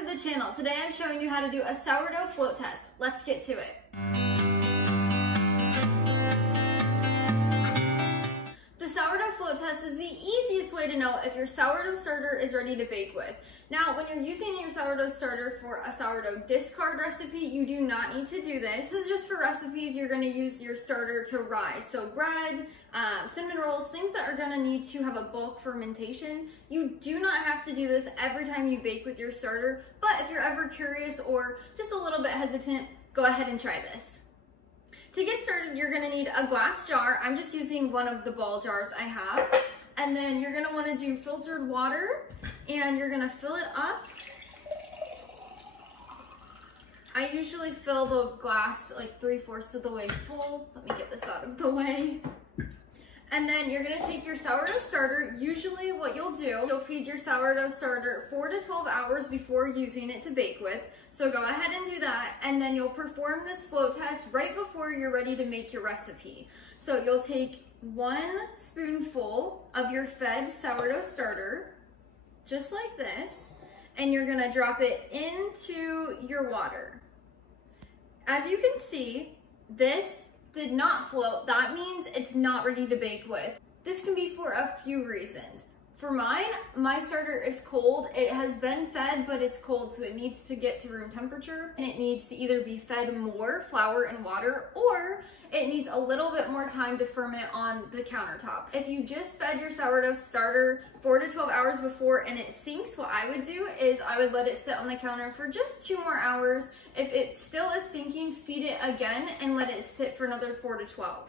to the channel. Today I'm showing you how to do a sourdough float test. Let's get to it. The sourdough float test is the easiest way to know if your sourdough starter is ready to bake with. Now, when you're using your sourdough starter for a sourdough discard recipe, you do not need to do this. This is just for recipes you're going to use your starter to rise. So bread, cinnamon rolls, things that are going to need to have a bulk fermentation. You do not have to do this every time you bake with your starter, but if you're ever curious or just a little bit hesitant, go ahead and try this. To get started, you're gonna need a glass jar. I'm just using one of the ball jars I have. And then you're gonna wanna do filtered water and you're gonna fill it up. I usually fill the glass like 3/4 of the way full. Let me get this out of the way. And then you're gonna take your sourdough starter. Usually what you'll do, you'll feed your sourdough starter 4 to 12 hours before using it to bake with. So go ahead and do that. And then you'll perform this float test right before you're ready to make your recipe. So you'll take 1 spoonful of your fed sourdough starter, just like this, and you're gonna drop it into your water. As you can see, this did not float. That means it's not ready to bake with. This can be for a few reasons. For mine, my starter is cold. It has been fed, but it's cold, so it needs to get to room temperature, and it needs to either be fed more flour and water, or it needs a little bit more time to ferment on the countertop. If you just fed your sourdough starter 4 to 12 hours before and it sinks, what I would do is I would let it sit on the counter for just 2 more hours. If it still is sinking, feed it again and let it sit for another 4 to 12.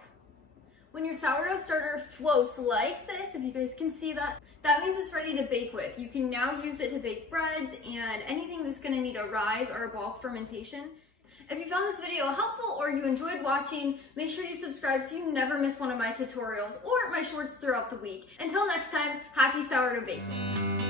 When your sourdough starter floats like this, if you guys can see that, that means it's ready to bake with. You can now use it to bake breads and anything that's gonna need a rise or a bulk fermentation. If you found this video helpful or you enjoyed watching, make sure you subscribe so you never miss one of my tutorials or my shorts throughout the week. Until next time, happy sourdough baking.